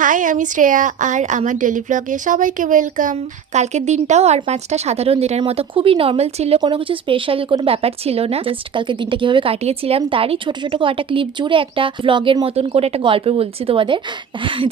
High, আমি শ্রেয়া আর আমার daily ব্লগে সবাইকে ওয়েলকাম। কালকের দিনটাও আর 5টা সাধারণ দিনের মতো খুবই নর্মাল ছিল, কোনো কিছু স্পেশাল কোনো ব্যাপার ছিল না। জাস্ট কালকের দিনটা কীভাবে কাটিয়েছিলাম তারই ছোট ছোট কয়েকটা ক্লিপ জুড়ে একটা ব্লগের মতন করে একটা গল্প বলছি তোমাদের,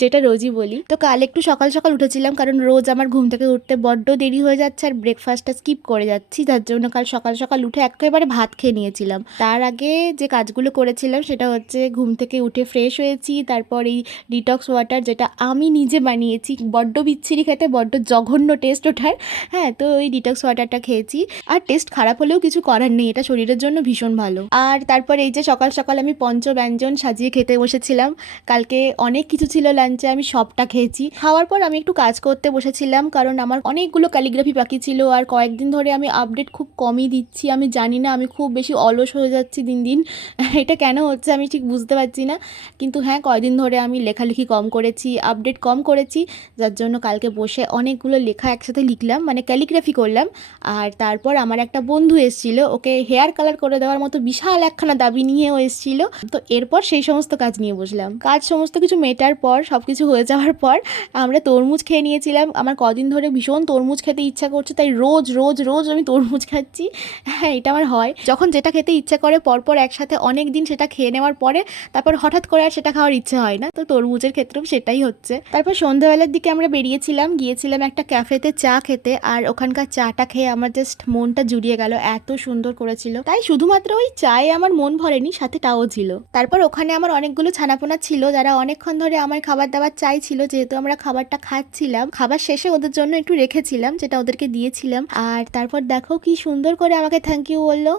যেটা রোজই বলি। তো কাল একটু সকাল সকাল উঠেছিলাম, কারণ রোজ আমার ঘুম থেকে উঠতে বড্ড দেরি হয়ে যাচ্ছে আর ব্রেকফাস্টটা স্কিপ করে যাচ্ছি, যার জন্য কাল সকাল সকাল উঠে একেবারে ভাত খেয়ে নিয়েছিলাম। তার আগে যে কাজগুলো করেছিলাম সেটা হচ্ছে ঘুম থেকে উঠে ফ্রেশ হয়েছি, তারপর এই ডিটক্স ওয়াটার যেটা আমি নিজে বানিয়েছি, বড্ড বিচ্ছিরি খেতে, বড্ড জঘন্য টেস্ট ওঠার। হ্যাঁ, তো ওই ডিটক্স ওয়াটারটা খেয়েছি। আর টেস্ট খারাপ হলেও কিছু করার নেই, এটা শরীরের জন্য ভীষণ ভালো। আর তারপর এই যে সকাল সকাল আমি পঞ্চব্যঞ্জন সাজিয়ে খেতে বসেছিলাম। কালকে অনেক কিছু ছিল লাঞ্চে, আমি সবটা খেয়েছি। খাওয়ার পর আমি একটু কাজ করতে বসেছিলাম, কারণ আমার অনেকগুলো ক্যালিগ্রাফি বাকি ছিল। আর কয়েকদিন ধরে আমি আপডেট খুব কমই দিচ্ছি, আমি জানি না, আমি খুব বেশি অলস হয়ে যাচ্ছি দিন দিন। এটা কেন হচ্ছে আমি ঠিক বুঝতে পারছি না, কিন্তু হ্যাঁ, কয়দিন ধরে আমি লেখালেখি কম করেছি, আপডেট কম করেছি, যার জন্য কালকে বসে অনেকগুলো লেখা একসাথে লিখলাম, মানে ক্যালিগ্রাফি করলাম। আর তারপর আমার একটা বন্ধু এসেছিল, ওকে হেয়ার কালার করে দেওয়ার মতো বিশাল একখানা দাবি নিয়েও এসেছিল। তো এরপর সেই সমস্ত কাজ নিয়ে বসলাম। কাজ সমস্ত কিছু মেটার পর, সব কিছু হয়ে যাওয়ার পর আমরা তরমুজ খেয়ে নিয়েছিলাম। আমার কদিন ধরে ভীষণ তরমুজ খেতে ইচ্ছা করছে, তাই রোজ রোজ রোজ আমি তরমুজ খাচ্ছি। হ্যাঁ, এটা আমার হয়, যখন যেটা খেতে ইচ্ছা করে পরপর একসাথে অনেক দিন সেটা খেয়ে নেওয়ার পরে তারপর হঠাৎ করে আর সেটা খাওয়ার ইচ্ছে হয় না। তো তরমুজের ক্ষেত্রেও সেটাই হচ্ছে। তারপর সন্ধ্যাবেলার দিকে আমরা বেরিয়েছিলাম, গিয়েছিলাম একটা ক্যাফেতে চা খেতে। আর ওখানকার চাটা খেয়ে আমার জাস্ট মনটা জুড়িয়ে গেল, এত সুন্দর করেছিল। তাই শুধুমাত্র ওই চায়ে আমার মন ভরেনি, সাথে টাও ছিল। তারপর ওখানে আমার অনেকগুলো ছানাপোনা ছিল যারা অনেকক্ষণ ধরে আমার খাবার দাবার চাইছিল, যেহেতু আমরা খাবারটা খাচ্ছিলাম। খাবার শেষে ওদের জন্য একটু রেখেছিলাম, যেটা ওদেরকে দিয়েছিলাম। আর তারপর দেখো কি সুন্দর করে আমাকে থ্যাংক ইউ বললো।